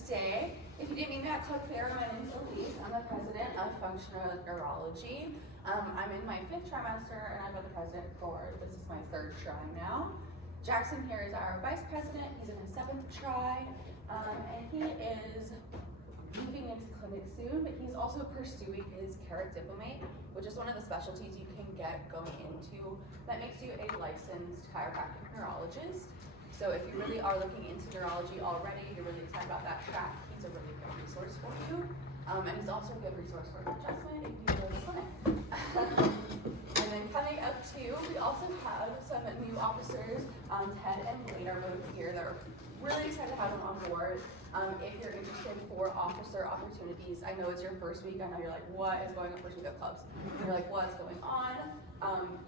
today. If you didn't meet me at Club Fair, my name is Elise. I'm the president of Functional Neurology. I'm in my 5th trimester and I've been the president for, this is my 3rd try now. Jackson here is our vice president. He's in his 7th try, and he is moving into clinic soon, but he's also pursuing his carrot diplomate, which is one of the specialties you can get going into that makes you a licensed chiropractic neurologist. So if you really are looking into neurology already, you're really excited about that track, he's a really good resource for you. And he's also a good resource for adjustment if you go to the clinic. And then coming up too, we also have some new officers, Ted and Blade are both here. They're really excited to have them on board. If you're interested for officer opportunities, I know it's your first week. I know you're like, what is going on first week of clubs? And you're like, what's going on?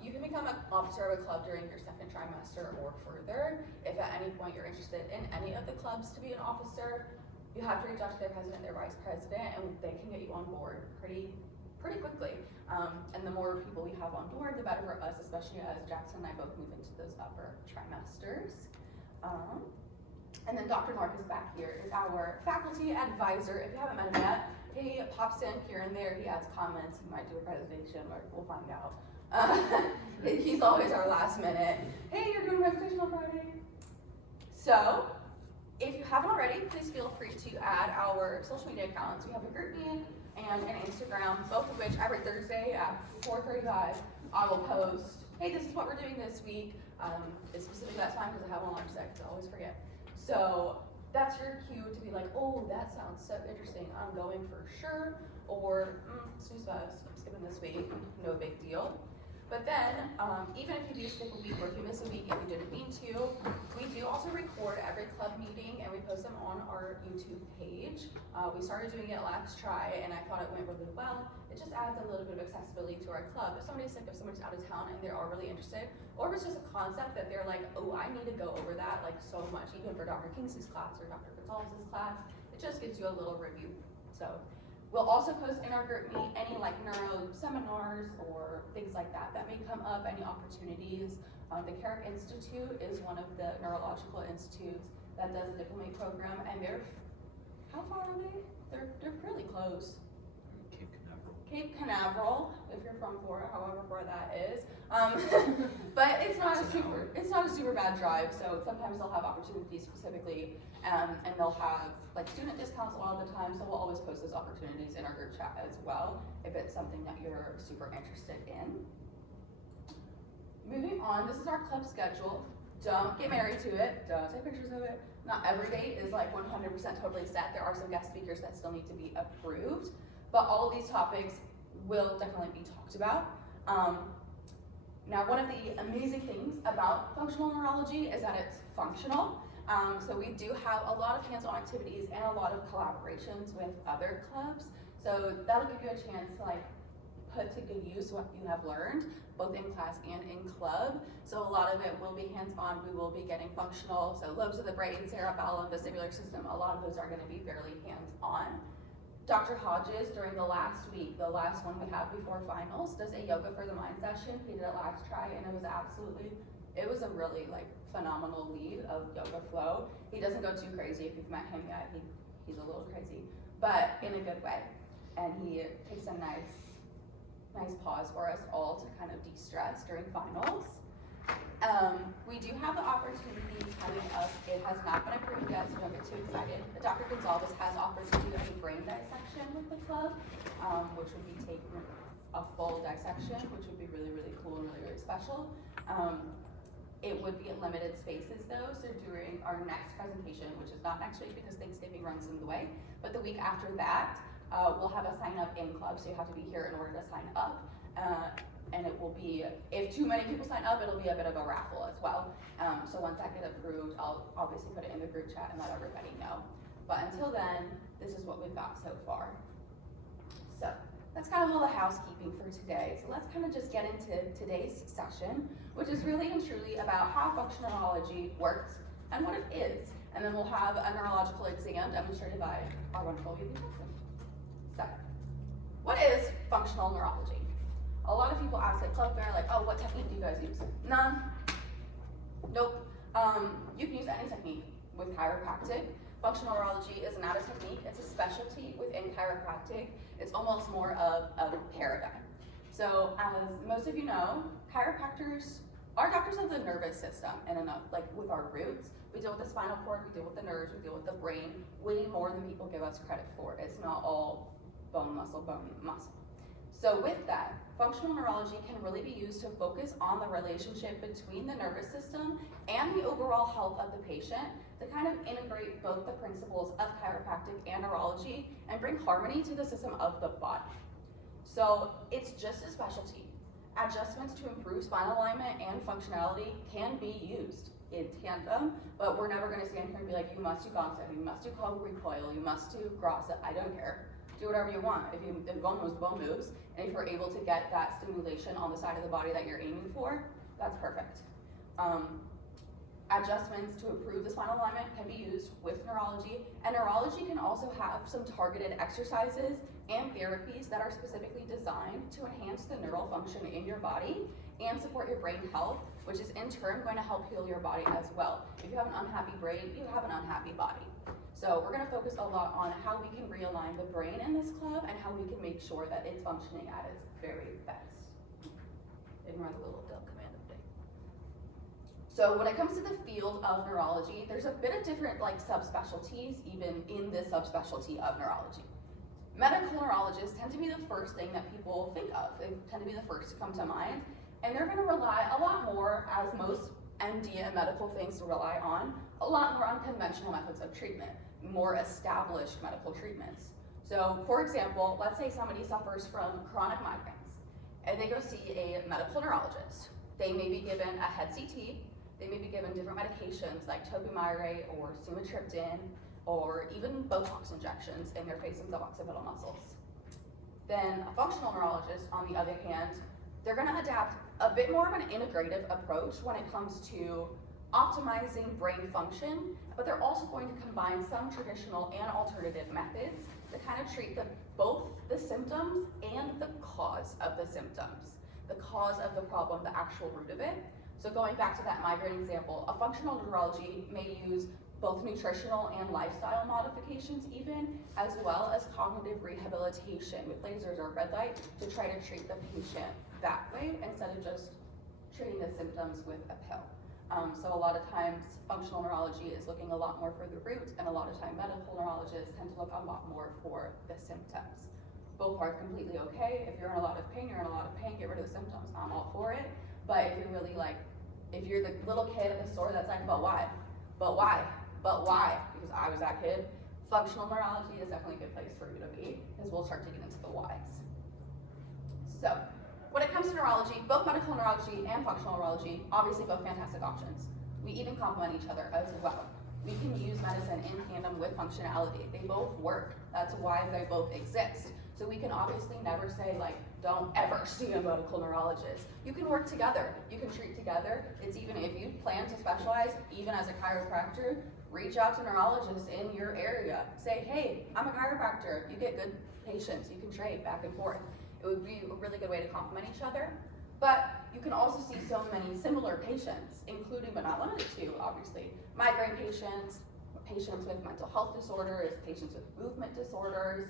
You can become an officer of a club during your 2nd trimester or further. If at any point you're interested in any of the clubs to be an officer, you have to reach out to their president, their vice president, and they can get you on board pretty quickly. And the more people we have on board, the better for us, especially as Jackson and I both move into those upper trimesters. And then Dr. Marcus back here is our faculty advisor. If you haven't met him yet, he pops in here and there. He adds comments. He might do a presentation, or we'll find out. He's always our last minute. Hey, you're doing a presentation on Friday. So, if you haven't already, please feel free to add our social media accounts. We have a group me and an Instagram, both of which every Thursday at 4:35 I will post, hey, this is what we're doing this week. It's specifically that time because I have an alarm set because I always forget. So that's your cue to be like, oh, that sounds so interesting. I'm going for sure. Or, snooze buzz, I'm skipping this week. No big deal. But then, even if you do skip a week or if you miss a week and you didn't mean to, we do also record every club meeting and we post them on our YouTube page. We started doing it last try and I thought it went really well. It just adds a little bit of accessibility to our club. If somebody's sick, if somebody's out of town and they are really interested, or if it's just a concept that they're like, oh, I need to go over that like so much, even for Dr. Kingsley's class or Dr. Gonzalez's class, it just gives you a little review. So we'll also post in our group meet any like neuro seminars or things like that that may come up, any opportunities. The Carrick Institute is one of the neurological institutes that does a diplomate program, and they're, how far are they? They're fairly close. Cape Canaveral, if you're from Florida, however far that is. But it's not a super bad drive, so sometimes they'll have opportunities specifically, and they'll have like student discounts a lot of the time, so we'll always post those opportunities in our group chat as well, if it's something that you're super interested in. Moving on, this is our club schedule. Don't get married to it, don't take pictures of it. Not every date is like 100% totally set. There are some guest speakers that still need to be approved. But all of these topics will definitely be talked about. Now, one of the amazing things about functional neurology is that it's functional. So we do have a lot of hands-on activities and a lot of collaborations with other clubs. So that'll give you a chance to like put to good use what you have learned, both in class and in club. So a lot of it will be hands-on. We will be getting functional. So lobes of the brain, cerebellum, vestibular system, a lot of those are going to be fairly hands-on. Dr. Hodges, during the last week, the last one we have before finals, does a yoga for the mind session. He did it last try and it was a really like phenomenal lead of yoga flow. He doesn't go too crazy. If you've met him yet, he's a little crazy, but in a good way. And he takes a nice pause for us all to kind of de-stress during finals. We do have the opportunity coming up. It has not been approved yet, so don't get too excited. Dr. Gonzalez has offered to do a brain dissection with the club, which would be taking a full dissection, which would be really, really cool and really, really special. It would be in limited spaces though, so during our next presentation, which is not next week because Thanksgiving runs in the way, but the week after that, we'll have a sign up in club, so you have to be here in order to sign up. And it will be, if too many people sign up, it'll be a bit of a raffle as well. So once that gets approved, I'll obviously put it in the group chat and let everybody know. But until then, this is what we've got so far. So that's kind of all the housekeeping for today. So let's kind of just get into today's session, which is really and truly about how functional neurology works and what it is. And then we'll have a neurological exam demonstrated by our wonderful UV Jackson. So, what is functional neurology? A lot of people ask at Club Fair, like, oh, what technique do you guys use? None. Nope. You can use any technique with chiropractic. Functional neurology is not a technique, it's a specialty within chiropractic. It's almost more of a paradigm. So as most of you know, chiropractors are doctors of the nervous system, and like with our roots, we deal with the spinal cord, we deal with the nerves, we deal with the brain, way more than people give us credit for. It's not all bone, muscle, bone, muscle. So with that, functional neurology can really be used to focus on the relationship between the nervous system and the overall health of the patient to kind of integrate both the principles of chiropractic and neurology and bring harmony to the system of the body. So it's just a specialty. Adjustments to improve spinal alignment and functionality can be used in tandem, but we're never going to stand here and be like, you must do concept, you must do coil recoil, you must do grossa. I don't care. Do whatever you want. If the bone moves, and if you're able to get that stimulation on the side of the body that you're aiming for, that's perfect. Adjustments to improve the spinal alignment can be used with neurology, and neurology can also have some targeted exercises and therapies that are specifically designed to enhance the neural function in your body and support your brain health, which is in turn going to help heal your body as well. If you have an unhappy brain, you have an unhappy body. So we're going to focus a lot on how we can realign the brain in this club and how we can make sure that it's functioning at its very best. Ignore the little del command update. So when it comes to the field of neurology, there's a bit of different subspecialties even in this subspecialty of neurology. Medical neurologists tend to be the first thing that people think of. They tend to be the first to come to mind, and they're going to rely a lot more, as most MD and medical things rely on, a lot more on conventional methods of treatment, more established medical treatments. So for example, let's say somebody suffers from chronic migraines and they go see a medical neurologist. They may be given a head CT, they may be given different medications like topiramate or sumatriptan, or even Botox injections in their face and suboccipital muscles. Then a functional neurologist, on the other hand, they're going to adapt a bit more of an integrative approach when it comes to optimizing brain function, but they're also going to combine some traditional and alternative methods to kind of treat both the symptoms and the cause of the symptoms, the cause of the problem, the actual root of it. So going back to that migraine example, a functional neurology may use both nutritional and lifestyle modifications even, as well as cognitive rehabilitation with lasers or red light to try to treat the patient that way instead of just treating the symptoms with a pill. So a lot of times functional neurology is looking a lot more for the root, and a lot of time medical neurologists tend to look a lot more for the symptoms. Both are completely okay. If you're in a lot of pain, you're in a lot of pain, get rid of the symptoms, I'm all for it. But if you're really if you're the little kid at the store that's like, but why? But why? But why? Because I was that kid. Functional neurology is definitely a good place for you to be, because we'll start to get into the whys. So when it comes to neurology, both medical neurology and functional neurology, obviously both fantastic options. We even complement each other as well. We can use medicine in tandem with functionality. They both work. That's why they both exist. So we can obviously never say don't ever see a medical neurologist. You can work together. You can treat together. It's even if you plan to specialize, even as a chiropractor, reach out to neurologists in your area. Say, hey, I'm a chiropractor. You get good patients. You can trade back and forth. It would be a really good way to complement each other. But you can also see so many similar patients, including but not limited to, obviously, migraine patients, patients with mental health disorders, patients with movement disorders,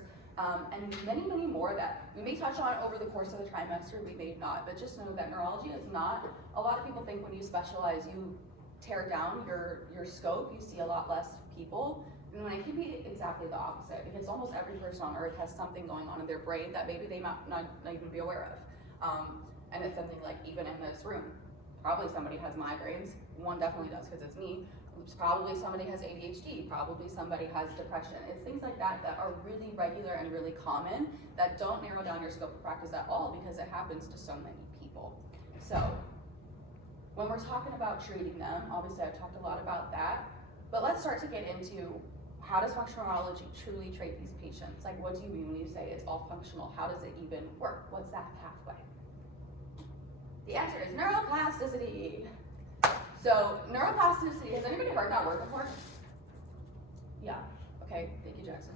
and many, many more that we may touch on over the course of the trimester, we may not, but just know that neurology is not, a lot of people think when you specialize, you tear down your scope, you see a lot less people. And when it can be exactly the opposite, because almost every person on earth has something going on in their brain that maybe they might not even be aware of. And it's something like, even in this room, probably somebody has migraines. One definitely does, because it's me. Probably somebody has ADHD, probably somebody has depression. It's things like that that are really regular and really common that don't narrow down your scope of practice at all, because it happens to so many people. So when we're talking about treating them, obviously I've talked a lot about that, but let's start to get into how does functional neurology truly treat these patients? What do you mean when you say it's all functional? How does it even work? What's that pathway? The answer is neuroplasticity. So neuroplasticity, has anybody heard that word before? Yeah, okay, thank you, Jackson.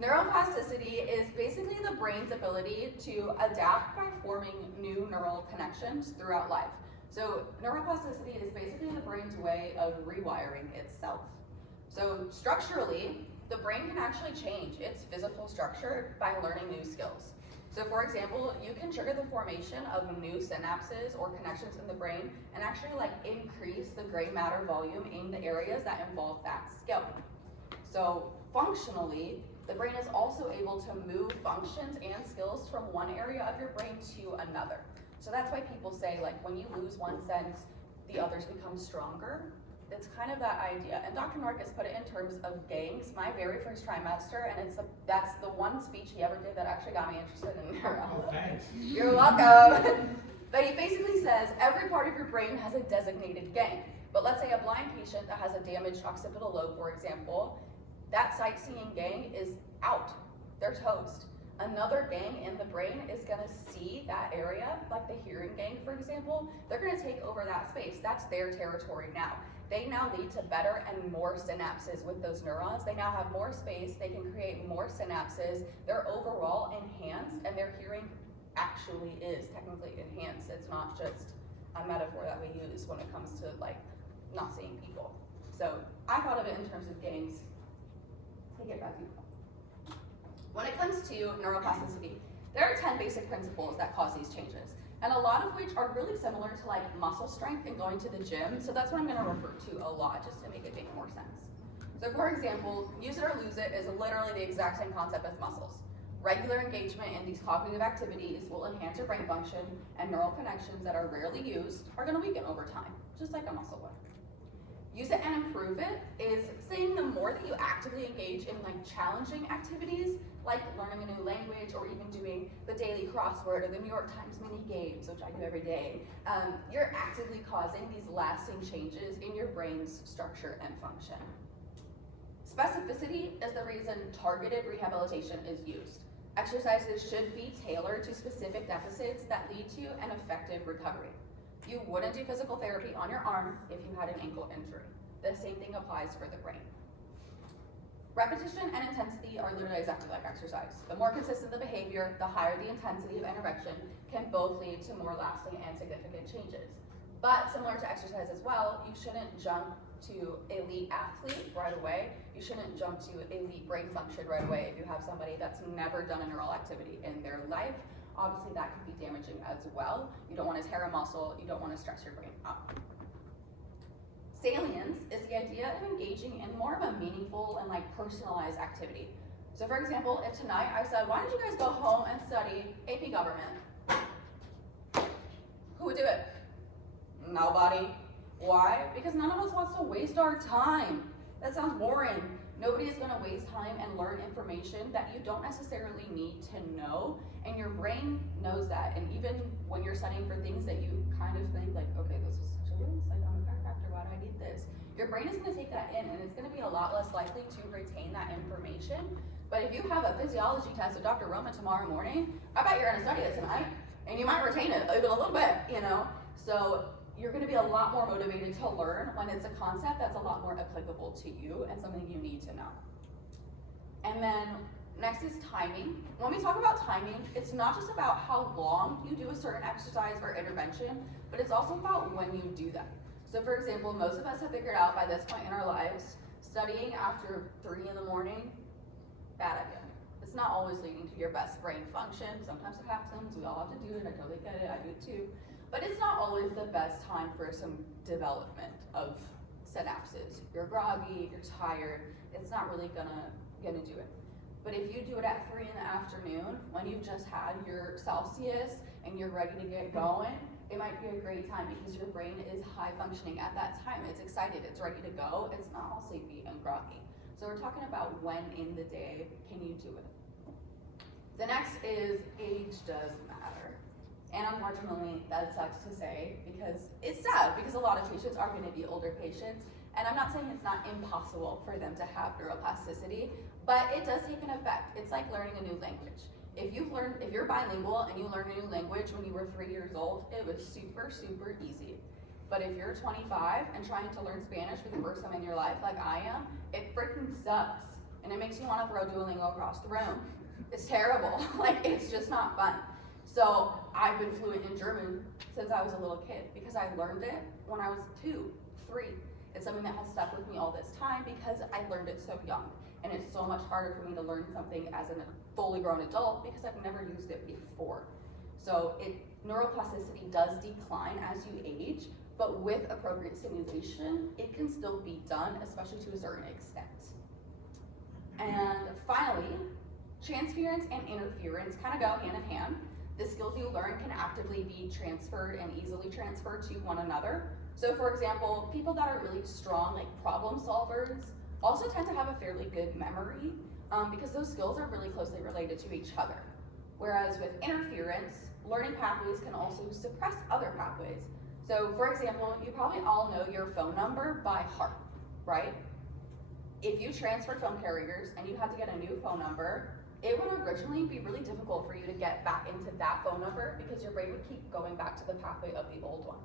Neuroplasticity is basically the brain's ability to adapt by forming new neural connections throughout life. So neuroplasticity is basically the brain's way of rewiring itself. So structurally, the brain can actually change its physical structure by learning new skills. So for example, you can trigger the formation of new synapses or connections in the brain and actually increase the gray matter volume in the areas that involve that skill. So functionally, the brain is also able to move functions and skills from one area of your brain to another. So that's why people say when you lose one sense, the others become stronger. It's kind of that idea. And Dr. Norkus put it in terms of gangs my very first trimester, and that's the one speech he ever did that actually got me interested in neuro. Oh, thanks. You're welcome. But he basically says every part of your brain has a designated gang. But let's say a blind patient that has a damaged occipital lobe, for example, that sightseeing gang is out. They're toast. Another gang in the brain is gonna see that area, like the hearing gang, for example. They're gonna take over that space. That's their territory now. They now lead to better and more synapses with those neurons. They now have more space. They can create more synapses. They're overall enhanced, and their hearing actually is technically enhanced. It's not just a metaphor that we use when it comes to not seeing people. So I thought of it in terms of gangs. Take it back to you. When it comes to neuroplasticity, there are 10 basic principles that cause these changes, and a lot of which are really similar to muscle strength and going to the gym. So that's what I'm going to refer to a lot, just to make it make more sense. So for example, use it or lose it is literally the exact same concept as muscles. Regular engagement in these cognitive activities will enhance your brain function, and neural connections that are rarely used are going to weaken over time, just like a muscle would. Use it and improve it is saying the more that you actively engage in challenging activities, like learning a new language or even doing the daily crossword or the New York Times mini games, which I do every day, you're actively causing these lasting changes in your brain's structure and function. Specificity is the reason targeted rehabilitation is used. Exercises should be tailored to specific deficits that lead to an effective recovery. You wouldn't do physical therapy on your arm if you had an ankle injury. The same thing applies for the brain. Repetition and intensity are literally exactly like exercise. The more consistent the behavior, the higher the intensity of intervention can both lead to more lasting and significant changes. But similar to exercise as well, you shouldn't jump to elite athlete right away. You shouldn't jump to elite brain function right away if you have somebody that's never done a neural activity in their life. Obviously that could be damaging as well. You don't want to tear a muscle, you don't want to stress your brain up. Salience is the idea of engaging in more of a meaningful and personalized activity. So for example, if tonight I said, why don't you guys go home and study AP Government? Who would do it? Nobody. Why? Because none of us wants to waste our time. That sounds boring. Nobody is going to waste time and learn information that you don't necessarily need to know, and your brain knows that. And even when you're studying for things that you kind of think okay, this is such a waste, I'm a crack actor, why do I need this? Your brain is going to take that in, and it's going to be a lot less likely to retain that information. But if you have a physiology test with Dr. Roma tomorrow morning, I bet you're going to study it tonight, and you might retain it even a little bit, So you're going to be a lot more motivated to learn when it's a concept that's a lot more applicable to you and something you need to know. And then next is timing. When we talk about timing, it's not just about how long you do a certain exercise or intervention, but it's also about when you do them. So for example, most of us have figured out by this point in our lives, studying after 3 in the morning, bad idea. It's not always leading to your best brain function. Sometimes it happens, we all have to do it, I totally get it, I do it too. But it's not always the best time for some development of synapses. You're groggy, you're tired, it's not really gonna do it. But if you do it at 3 in the afternoon, when you've just had your Celsius and you're ready to get going, it might be a great time because your brain is high functioning at that time. It's excited, it's ready to go, it's not all sleepy and groggy. So we're talking about when in the day can you do it. The next is age does matter. And unfortunately, that sucks to say because it's sad because a lot of patients are going to be older patients. And I'm not saying it's not impossible for them to have neuroplasticity, but it does take an effect. It's like learning a new language. If you're bilingual and you learned a new language when you were 3 years old, it was super, super easy. But if you're 25 and trying to learn Spanish for the first time in your life like I am, it freaking sucks. And it makes you want to throw Duolingo across the room. It's terrible. It's just not fun. So I've been fluent in German since I was a little kid because I learned it when I was 2, 3. It's something that has stuck with me all this time because I learned it so young. And it's so much harder for me to learn something as a fully grown adult because I've never used it before. So neuroplasticity does decline as you age, but with appropriate stimulation, it can still be done, especially to a certain extent. And finally, transference and interference kind of go hand in hand. The skills you learn can actively be transferred and easily transferred to one another. So for example, people that are really strong, like problem solvers, also tend to have a fairly good memory because those skills are really closely related to each other. Whereas with interference, learning pathways can also suppress other pathways. So for example, you probably all know your phone number by heart, right? If you transferred phone carriers and you had to get a new phone number, it would originally be really difficult for you to get back into that phone number because your brain would keep going back to the pathway of the old one.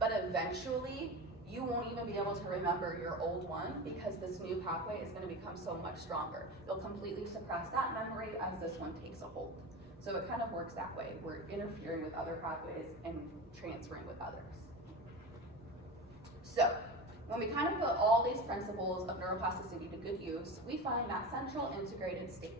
But eventually, you won't even be able to remember your old one because this new pathway is going to become so much stronger. You'll completely suppress that memory as this one takes a hold. So it kind of works that way. We're interfering with other pathways and transferring with others. So when we kind of put all these principles of neuroplasticity to good use, we find that central integrated state.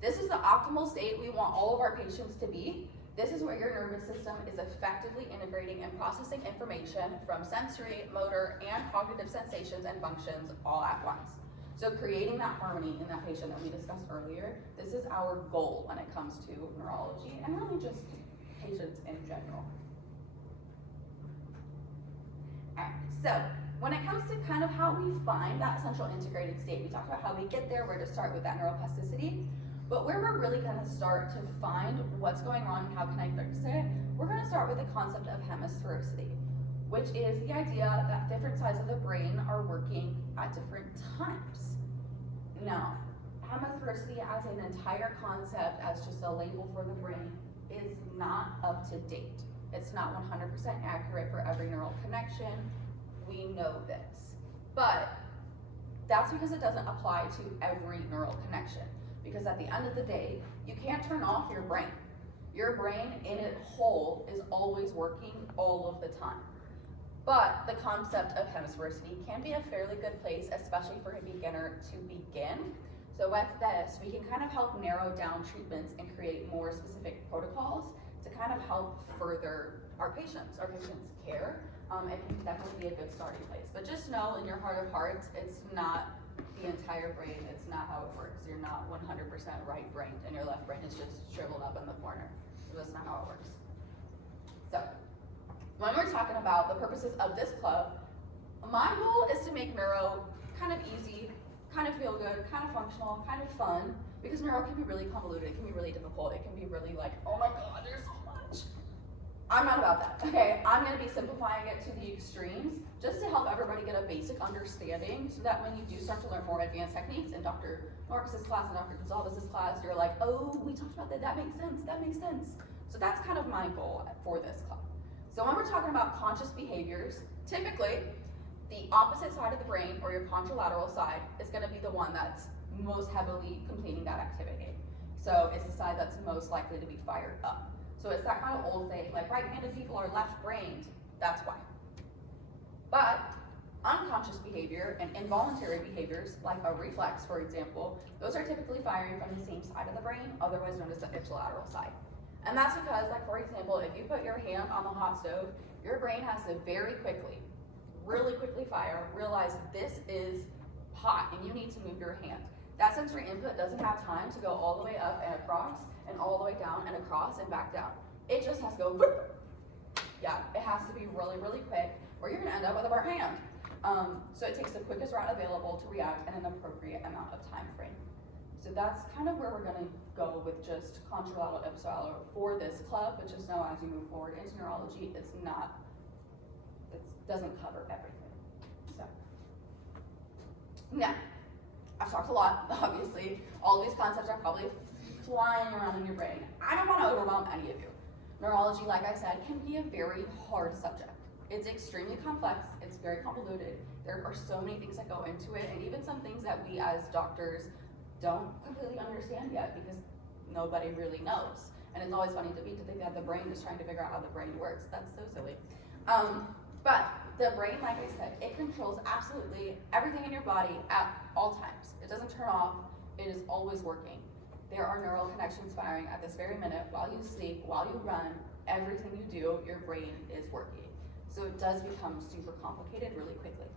This is the optimal state we want all of our patients to be. This is where your nervous system is effectively integrating and processing information from sensory, motor, and cognitive sensations and functions all at once. So creating that harmony in that patient that we discussed earlier, this is our goal when it comes to neurology and really just patients in general. All right, so when it comes to kind of how we find that central integrated state, we talked about how we get there, where to start with that neuroplasticity. But where we're really going to start to find what's going on and how can I fix it, we're going to start with the concept of hemisphericity, which is the idea that different sides of the brain are working at different times. Now, hemisphericity as an entire concept, as just a label for the brain, is not up to date. It's not 100% accurate for every neural connection. We know this. But that's because it doesn't apply to every neural connection. Because at the end of the day, you can't turn off your brain. Your brain in its whole is always working all of the time. But the concept of hemisphericity can be a fairly good place, especially for a beginner to begin. So with this, we can kind of help narrow down treatments and create more specific protocols to kind of help further our patients' care. It can definitely be a good starting place. But just know in your heart of hearts, it's not the entire brain. It's not how it works. You're not 100% right-brained, and your left brain is just shriveled up in the corner. So that's not how it works. So when we're talking about the purposes of this club, my goal is to make neuro kind of easy, kind of feel good, kind of functional, kind of fun, because neuro can be really convoluted. It can be really difficult. It can be really like, oh my God, there's so much. I'm not about that, okay? I'm gonna be simplifying it to the extremes just to help everybody get a basic understanding so that when you do start to learn more advanced techniques in Dr. Norquist's class and Dr. Gonzalez's class, you're like, oh, we talked about that makes sense, that makes sense. So that's kind of my goal for this club. So when we're talking about conscious behaviors, typically the opposite side of the brain, or your contralateral side, is gonna be the one that's most heavily completing that activity. So it's the side that's most likely to be fired up. So it's that kind of old saying, like right-handed people are left-brained, that's why. But unconscious behavior and involuntary behaviors, like a reflex, for example, those are typically firing from the same side of the brain, otherwise known as the ipsilateral side. And that's because, like for example, if you put your hand on the hot stove, your brain has to very quickly, really quickly fire, realize this is hot and you need to move your hand. That sensory input doesn't have time to go all the way up and across and all the way down and across and back down. It just has to go, whoop. Yeah, it has to be really, really quick or you're gonna end up with a burnt hand. So it takes the quickest route available to react in an appropriate amount of time frame. So that's kind of where we're gonna go with just contralateral ipsilateral for this club, but just know as you move forward into neurology, it doesn't cover everything. So, now, I've talked a lot, obviously. All of these concepts are probably flying around in your brain. I don't want to overwhelm any of you. Neurology, like I said, can be a very hard subject. It's extremely complex, it's very convoluted. There are so many things that go into it, and even some things that we as doctors don't completely understand yet because nobody really knows. And it's always funny to me to think that the brain is trying to figure out how the brain works. That's so silly. But The brain, like I said, it controls absolutely everything in your body at all times. It doesn't turn off, it is always working. There are neural connections firing at this very minute while you sleep, while you run, everything you do, your brain is working. So it does become super complicated really quickly.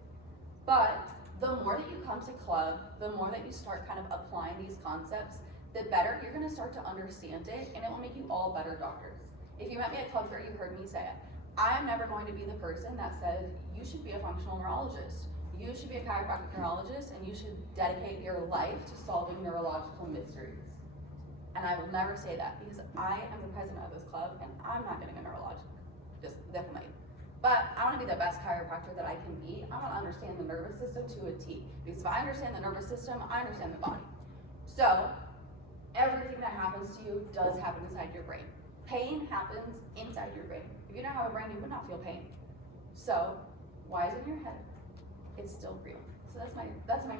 But the more that you come to club, the more that you start kind of applying these concepts, the better you're gonna start to understand it, and it will make you all better doctors. If you met me at club fair, you heard me say it. I am never going to be the person that says, you should be a functional neurologist. You should be a chiropractic neurologist, and you should dedicate your life to solving neurological mysteries. And I will never say that, because I am the president of this club, and I'm not getting a neurologist, just definitely. But I wanna be the best chiropractor that I can be. I wanna understand the nervous system to a T. Because if I understand the nervous system, I understand the body. So, everything that happens to you does happen inside your brain. Pain happens inside your brain. If you don't have a brain, you would not feel pain. So, why is it in your head? It's still real. So that's my